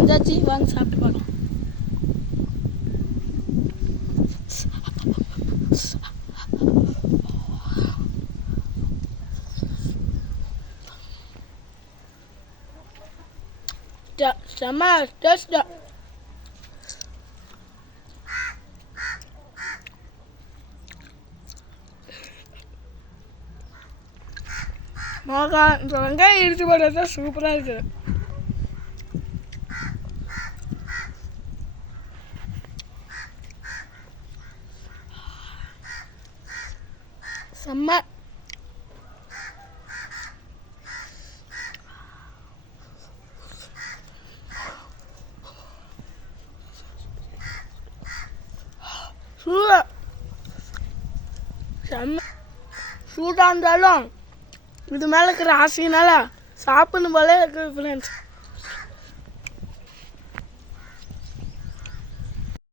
செஞ்சாச்சு வாங்க சாப்பிட்டு பார்க்கலாம் செ- செம்ம டேஸ்டா மிளகா இந்த வெங்காயம் இடிச்சு போடுறது சூப்பராக இருக்குது செம்ம. சூடாக செம்ம. சூடாக இருந்தாலும் இது மேலே இருக்கிற ஆசையினால சாப்பிடணும் போல இருக்குது ஃப்ரெண்ட்ஸ்